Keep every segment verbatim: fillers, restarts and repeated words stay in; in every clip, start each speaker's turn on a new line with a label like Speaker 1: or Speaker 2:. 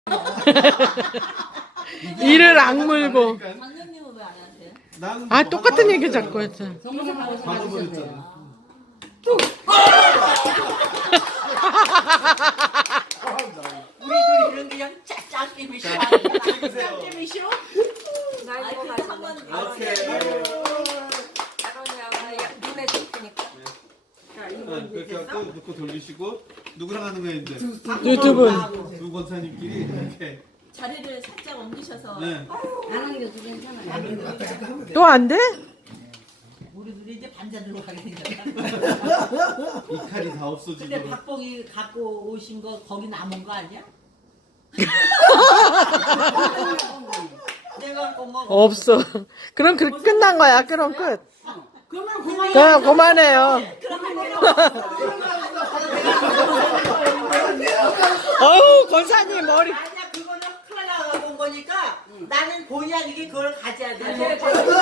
Speaker 1: 이를 악물고.
Speaker 2: 강령님은 왜 안 하세요?
Speaker 3: 나는
Speaker 1: 아 똑같은 얘기 자꾸 했어.
Speaker 3: 받아버렸잖아.
Speaker 2: 우리 둘이 그런 그냥 짝짝김이 싫어. 짝짝김이 싫어?
Speaker 4: 나
Speaker 2: 아이
Speaker 4: 이거
Speaker 2: 근데
Speaker 4: 가지고
Speaker 2: 한번
Speaker 3: 오케이.
Speaker 4: 그러냐 눈에 좋으니까. 자 이거
Speaker 3: 응, 그렇게 하고 넣고 돌리시고 누구랑 하는 거야 이제?
Speaker 1: 두 분.
Speaker 3: 두 권사님끼리 이렇게.
Speaker 2: 자리를 살짝 옮기셔서
Speaker 3: 네.
Speaker 4: 안 옮겨도 괜찮아요.
Speaker 1: 또 안 돼?
Speaker 2: 우리 둘이 이제 반자들로 가게 생겼다.
Speaker 3: 이 칼이 다
Speaker 2: 근데
Speaker 3: 없어지도록.
Speaker 2: 박봉이 갖고 오신 거 거기 남은 거 아니야? 내가 갖고 온 거.
Speaker 1: 없어. 그럼 그 끝난 거야. 그럼 끝.
Speaker 2: 그러면 그만.
Speaker 1: 그럼 그만해요. 어우 권사님 머리.
Speaker 2: 아니야 그거는 큰일 나가고 온 거니까 나는 본의 아니게 그걸 가져야 돼.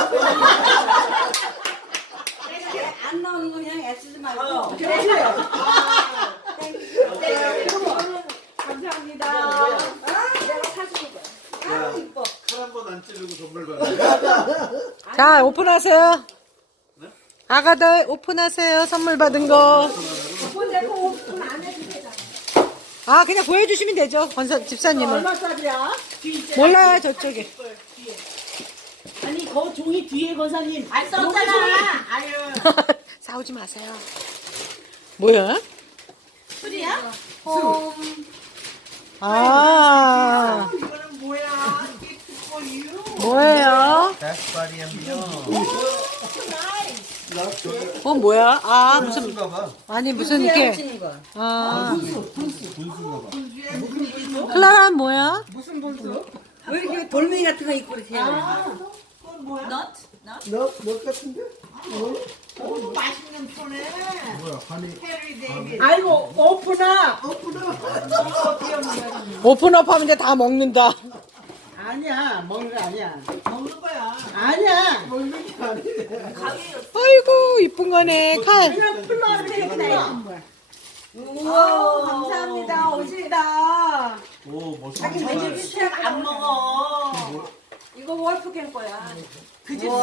Speaker 4: 안 나오는 거 그냥 애쓰지 말고.
Speaker 2: 어, 그래.
Speaker 4: 감사합니다. 아, 내가 사주는 거야. 아 이뻐.
Speaker 3: 칼 한 번 안 찌르고 선물 받아.
Speaker 1: 자 오픈하세요. 아가들 오픈하세요. 선물 받은 거.
Speaker 4: 근데 그 오픈 안 해도 되잖아.
Speaker 1: 아 그냥 보여주시면 되죠. 권사 집사님은.
Speaker 2: 얼마짜리야?
Speaker 1: 몰라요 저쪽에.
Speaker 2: 아니 거 종이 뒤에 권사님. 안 썼잖아. 아유.
Speaker 1: 싸우지 마세요. 뭐야?
Speaker 2: 술이야?
Speaker 1: 아
Speaker 2: 이거는 뭐야? Gift for you.
Speaker 1: 뭐예요? 어 뭐야? 아 무슨
Speaker 3: 분수인가 봐.
Speaker 1: 아니 무슨 이렇게
Speaker 4: 치는 거.
Speaker 1: 아
Speaker 3: 분수인가 봐.
Speaker 1: 클라라 뭐야?
Speaker 4: 왜 이렇게 돌멩이 같은 거 입고 이렇게 해?
Speaker 2: 그건 뭐야? 넛? 넛?
Speaker 5: 너너 같은데?
Speaker 2: 오, 맛있는 푸네.
Speaker 5: 뭐야 한이
Speaker 2: 해리 데이비.
Speaker 1: 아이고 오픈아
Speaker 2: 이거 어떻게 먹는 거야?
Speaker 1: 오픈업 하면 이제 다 먹는다.
Speaker 6: 아니야 먹는 거 아니야
Speaker 2: 먹는 거야.
Speaker 6: 아니야
Speaker 5: 먹는 게 아니래.
Speaker 1: 아이고 이쁜 거네 칼.
Speaker 6: 그냥 풀만 이렇게 그냥 거야
Speaker 2: 우와,
Speaker 4: 감사합니다. 오시다.
Speaker 3: 오 멋있다.
Speaker 2: 자기 돼지 비스켓 안 먹어.
Speaker 4: 이거 월프갱 거야.
Speaker 2: 그 집